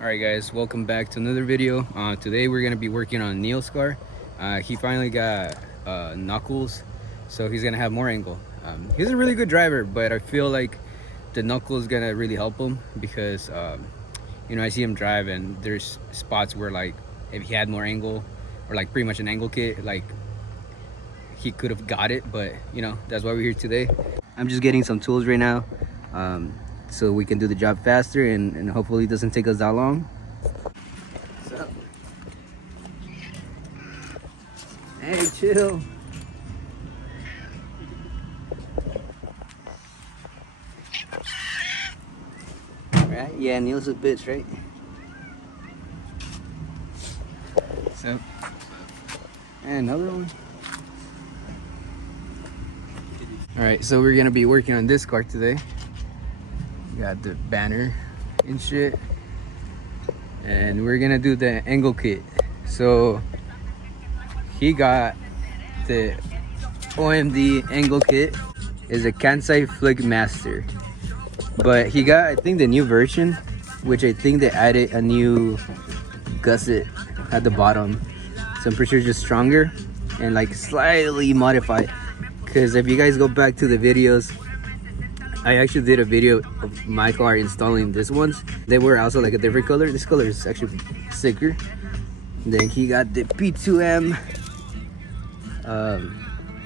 Alright guys, welcome back to another video. Today we're going to be working on Neal's car. He finally got knuckles, so he's going to have more angle. He's a really good driver, but I feel like the knuckle is going to really help him because you know, I see him drive and there's spots where like if he had more angle or like pretty much an angle kit, like he could have got it, but you know, that's why we're here today. I'm just getting some tools right now. So we can do the job faster and hopefully it doesn't take us that long. What's up? Hey, chill. Right? Yeah, Neal's a bitch, right? So, and another one. Alright, so we're gonna be working on this car today. Got the banner and shit, and we're gonna do the angle kit. So he got the OMD angle kit. Is a Kansai Flick Master, but he got, I think, the new version, which I think they added a new gusset at the bottom, so I'm pretty sure it's just stronger and like slightly modified. Because if you guys go back to the videos, I actually did a video of my car installing this ones. They were also like a different color. This color is actually sicker. Then he got the P2M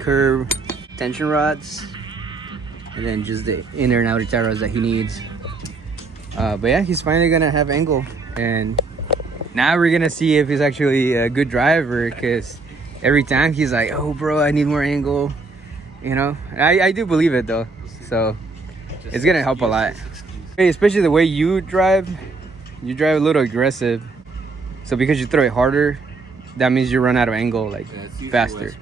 curve tension rods, and then just the inner and outer tie rods that he needs. But yeah, he's finally gonna have angle, and now we're gonna see if he's actually a good driver. Because every time he's like, "Oh, bro, I need more angle." You know, I do believe it though. So it's gonna help a lot. Hey, especially the way you drive a little aggressive. So because you throw it harder, that means you run out of angle like faster.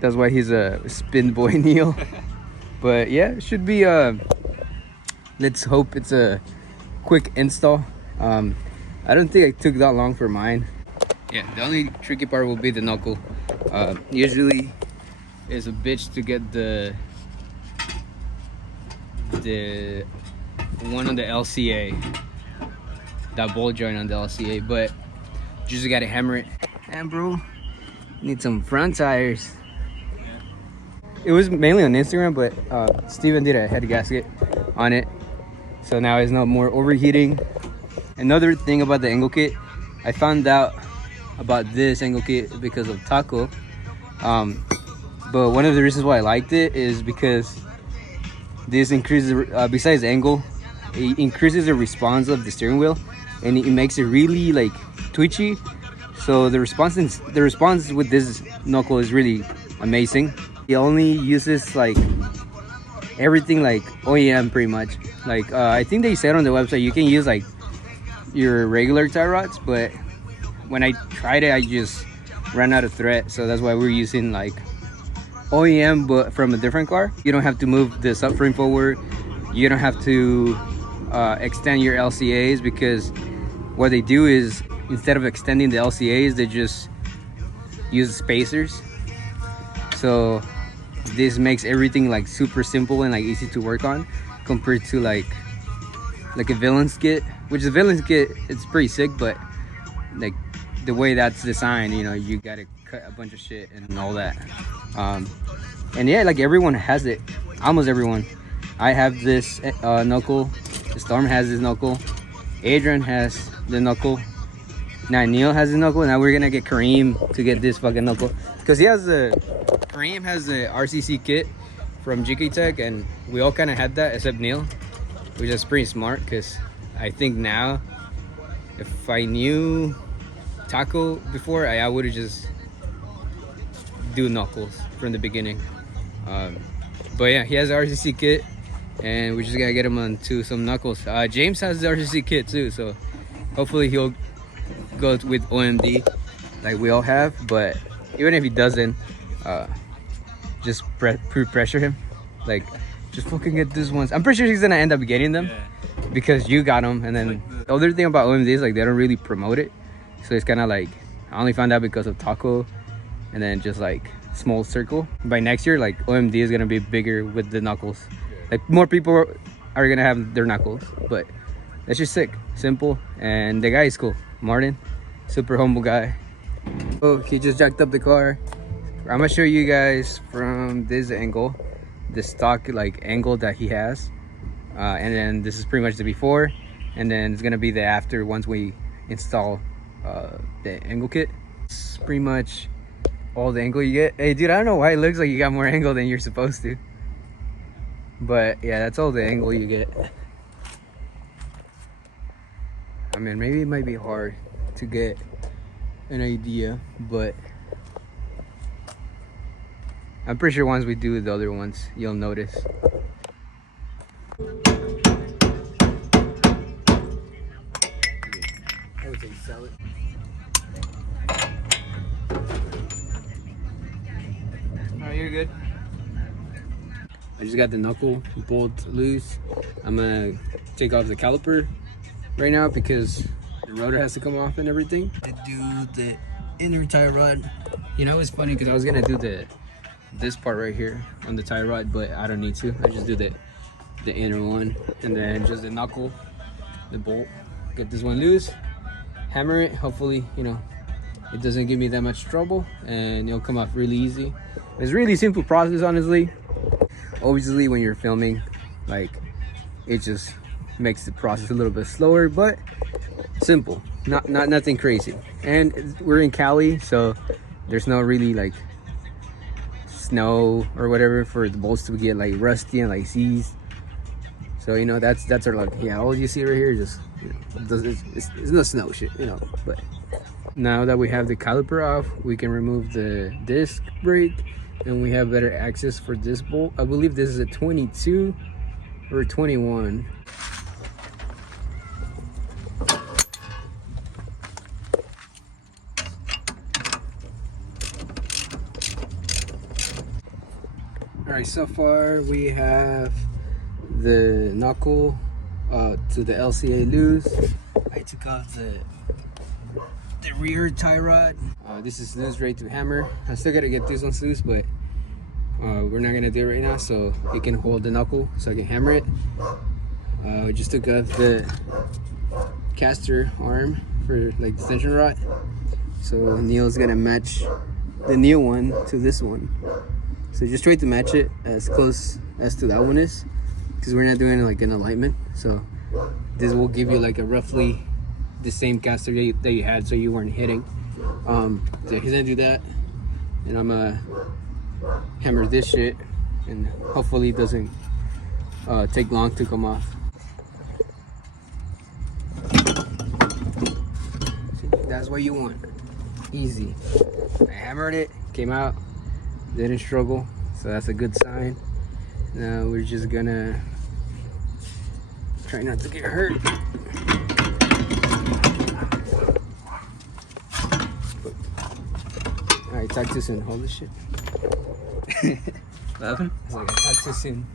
That's why he's a spin boy, Neal. But yeah, it should be let's hope it's a quick install. I don't think it took that long for mine. Yeah, the only tricky part will be the knuckle. Usually it's a bitch to get the one on the LCA, that ball joint on the LCA, but you just gotta hammer it. And bro, need some front tires. It was mainly on Instagram, but Steven did a head gasket on it, so now it's no more overheating. Another thing about the angle kit, I found out about this angle kit because of Taco, but one of the reasons why I liked it is because this increases, besides angle, it increases the response of the steering wheel, and it makes it really like twitchy. So the response with this knuckle is really amazing. It only uses like everything like OEM pretty much. Like I think they said on the website you can use like your regular tie rods, but when I tried it I just ran out of thread, so that's why we're using like OEM but from a different car. You don't have to move the subframe forward, you don't have to extend your LCAs, because what they do is instead of extending the LCAs they just use spacers. So this makes everything like super simple and like easy to work on compared to like a villain's kit, which the villain's kit, it's pretty sick, but like the way that's designed, you know, you gotta cut a bunch of shit and all that. And yeah, like everyone has it, almost everyone. I have this knuckle, Storm has this knuckle, Adrian has the knuckle, now Neal has the knuckle. Now we're gonna get Kareem to get this fucking knuckle, because Kareem has the RCC kit from GK Tech, and we all kind of had that except Neal, which is pretty smart. Because I think now, if I knew Taco before, I would have just do knuckles from the beginning. But yeah, he has the RCC kit, and we're just gonna get him onto some knuckles. James has the RCC kit too, so hopefully he'll go with OMD like we all have. But even if he doesn't, just pressure him, like just fucking get this ones. I'm pretty sure he's gonna end up getting them, because you got them. And then the other thing about OMD is like they don't really promote it, so it's kind of like I only found out because of Taco, and then just like small circle. By next year, like OMD is gonna be bigger with the knuckles. Like more people are gonna have their knuckles, but that's just sick, simple, and the guy is cool. Martin, super humble guy. Oh, he just jacked up the car. I'm gonna show you guys from this angle, the stock like angle that he has, and then this is pretty much the before, and then it's gonna be the after once we install the angle kit. It's pretty much all the angle you get. Hey dude, I don't know why it looks like you got more angle than you're supposed to, but yeah, that's all the angle you get. I mean, maybe it might be hard to get an idea, but I'm pretty sure once we do the other ones, you'll notice. I would say sell it. Oh, you're good. I just got the knuckle bolt loose. I'm gonna take off the caliper right now because the rotor has to come off and everything. To do the inner tie rod. You know, it's funny because I was gonna do this part right here on the tie rod, but I don't need to. I just do the inner one, and then just the knuckle, the bolt. Get this one loose, hammer it. Hopefully, you know, it doesn't give me that much trouble, and it'll come off really easy. It's really simple process, honestly. Obviously, when you're filming, like, it just makes the process a little bit slower, but simple. Not nothing crazy. And we're in Cali, so there's no really like snow or whatever for the bolts to get like rusty and like seized. So you know, that's our luck. Yeah, all you see right here is just, you know, it's no snow shit, you know. But now that we have the caliper off, we can remove the disc brake, and we have better access for this bolt. I believe this is a 22 or 21. All right, so far we have the knuckle to the LCA loose. I took off the rear tie rod. This is loose, ready to hammer. I still gotta get this one loose, but we're not gonna do it right now, so it can hold the knuckle so I can hammer it. I just took off the caster arm for like the extension rod, so Neal's gonna match the new one to this one. So just try to match it as close as to that one is, because we're not doing like an alignment. So this will give you like a roughly the same caster that you had, so you weren't hitting. So he's gonna do that, and I'm gonna hammer this shit, and hopefully it doesn't take long to come off. That's what you want. Easy. I hammered it, came out, didn't struggle, so that's a good sign. Now we're just gonna try not to get hurt. Alright, talk too soon. Hold this shit. What happened? I was like, I talk too soon.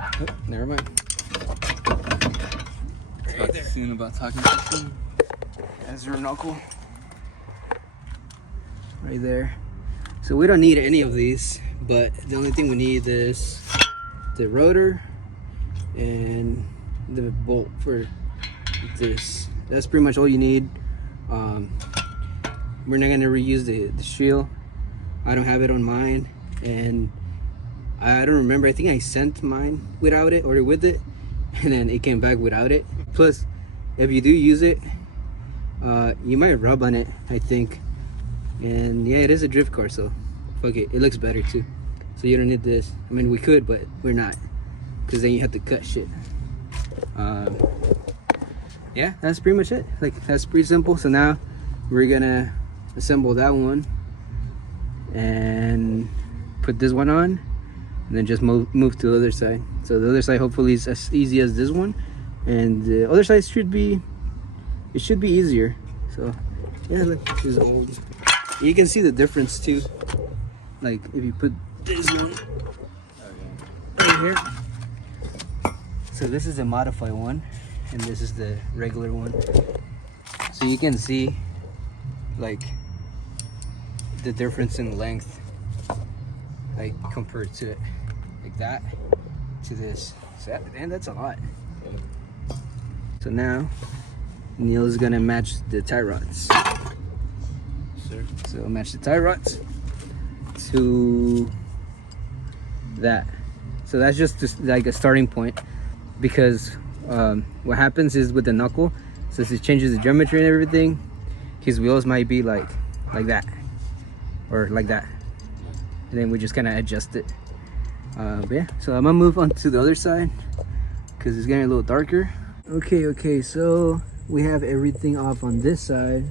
Oh, never mind. Talk too soon about talking too soon. That's your knuckle. Right there. So we don't need any of these, but the only thing we need is the rotor and the bolt for this. That's pretty much all you need. We're not gonna reuse the shield. I don't have it on mine, and I don't remember. I think I sent mine without it or with it, and then it came back without it. Plus, if you do use it, you might rub on it, I think. And yeah, it is a drift car, so fuck it. It looks better too. So you don't need this. I mean, we could, but we're not, because then you have to cut shit. Yeah, that's pretty much it. Like, that's pretty simple. So now we're gonna assemble that one and put this one on, and then just move to the other side. So the other side hopefully is as easy as this one, and the other side should be easier. So yeah, look, this is old. You can see the difference too, like if you put this one right here. So this is the modified one, and this is the regular one. So you can see like the difference in length, like compared to it, like that to this. And that's a lot. So now Neal's gonna match the tie rods. Sir. So match the tie rods to that. So that's just like a starting point, because what happens is with the knuckle, since it changes the geometry and everything, his wheels might be like that or like that, and then we just kind of adjust it. But yeah, so I'm gonna move on to the other side because it's getting a little darker. Okay, so we have everything off on this side.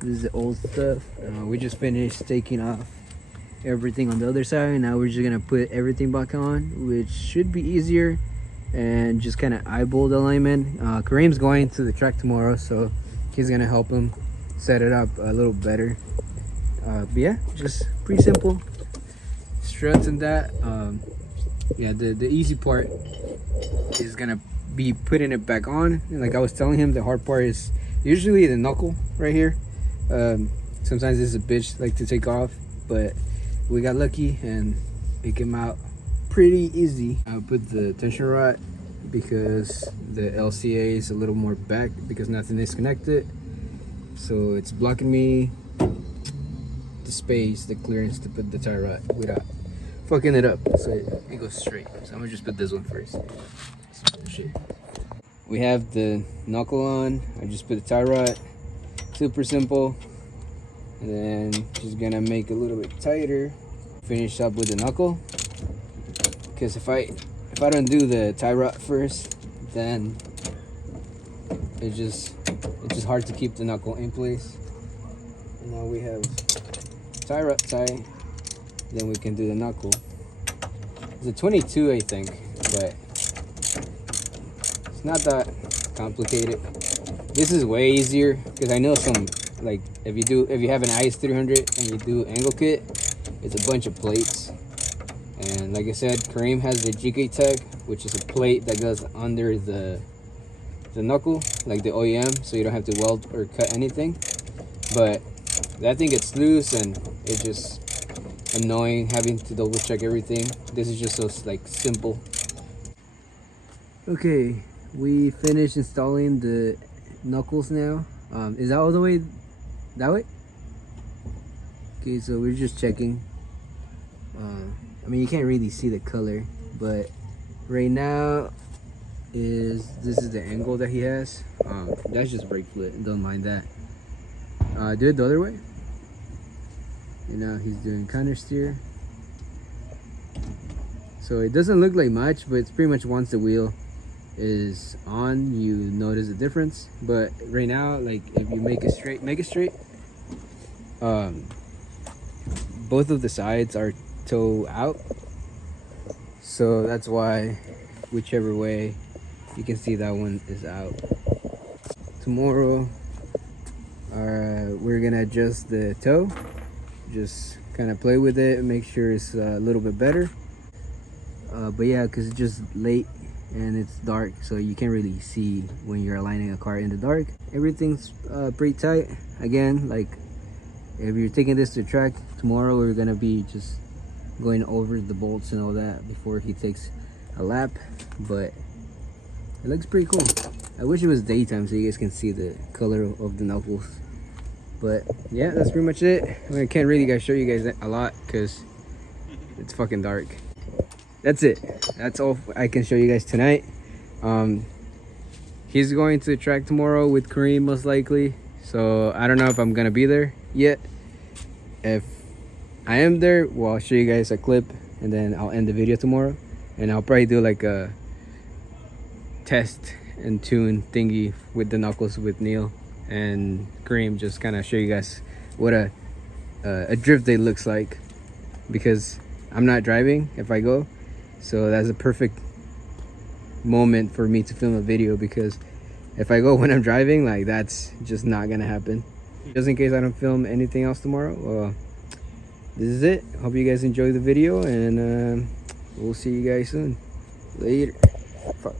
This is the old stuff. We just finished taking off everything on the other side. Now we're just gonna put everything back on, which should be easier, and just kind of eyeball the alignment. Kareem's going to the track tomorrow, so he's gonna help him set it up a little better. But yeah, just pretty simple struts and that. Yeah, the easy part is gonna be putting it back on. And like I was telling him, the hard part is usually the knuckle right here. Sometimes it's a bitch like to take off, but we got lucky and it came out pretty easy. I put the tension rod because the LCA is a little more back because nothing is connected, so it's blocking me the space, the clearance to put the tie rod without fucking it up, so it goes straight. So I'm gonna just put this one first. Shit. We have the knuckle on. I just put the tie rod. Super simple. And then just gonna make a little bit tighter. Finish up with the knuckle. Because if I don't do the tie rod first, then it's just hard to keep the knuckle in place. And now we have tie rod tie. Then we can do the knuckle. It's a 22, I think, but it's not that complicated. This is way easier because I know some, like if you have an IS300 and you do angle kit, it's a bunch of plates. And like I said, Kareem has the GK Tech, which is a plate that goes under the knuckle, like the OEM, so you don't have to weld or cut anything. But that thing gets loose and it's just annoying having to double check everything. This is just so like simple. Okay, we finished installing the knuckles now. Is that all the way that way? Okay, so we're just checking. I mean, you can't really see the color, but right now this is the angle that he has. That's just brake fluid, don't mind that. Do it the other way. And now he's doing counter steer. So it doesn't look like much, but it's pretty much once the wheel is on, you notice the difference. But right now, like if you make it straight, both of the sides are toe out, so that's why whichever way, you can see that one is out. Tomorrow we're gonna adjust the toe, just kind of play with it and make sure it's a little bit better. But yeah, because it's just late and it's dark, so you can't really see when you're aligning a car in the dark. Everything's pretty tight. Again, like if you're taking this to track tomorrow, we're gonna be just going over the bolts and all that before he takes a lap. But it looks pretty cool. I wish it was daytime so you guys can see the color of the knuckles. But yeah, that's pretty much it. I mean, I can't really show you guys a lot because it's fucking dark. That's it. That's all I can show you guys tonight. He's going to the track tomorrow with Kareem most likely, so I don't know if I'm gonna be there yet. If I am there, well, I'll show you guys a clip and then I'll end the video tomorrow, and I'll probably do like a test and tune thingy with the knuckles with Neal and Kareem, just kind of show you guys what a drift day looks like, because I'm not driving if I go, so that's a perfect moment for me to film a video, because if I go when I'm driving, like that's just not gonna happen. Just in case I don't film anything else tomorrow, well, this is it. Hope you guys enjoyed the video, and we'll see you guys soon. Later. Fuck.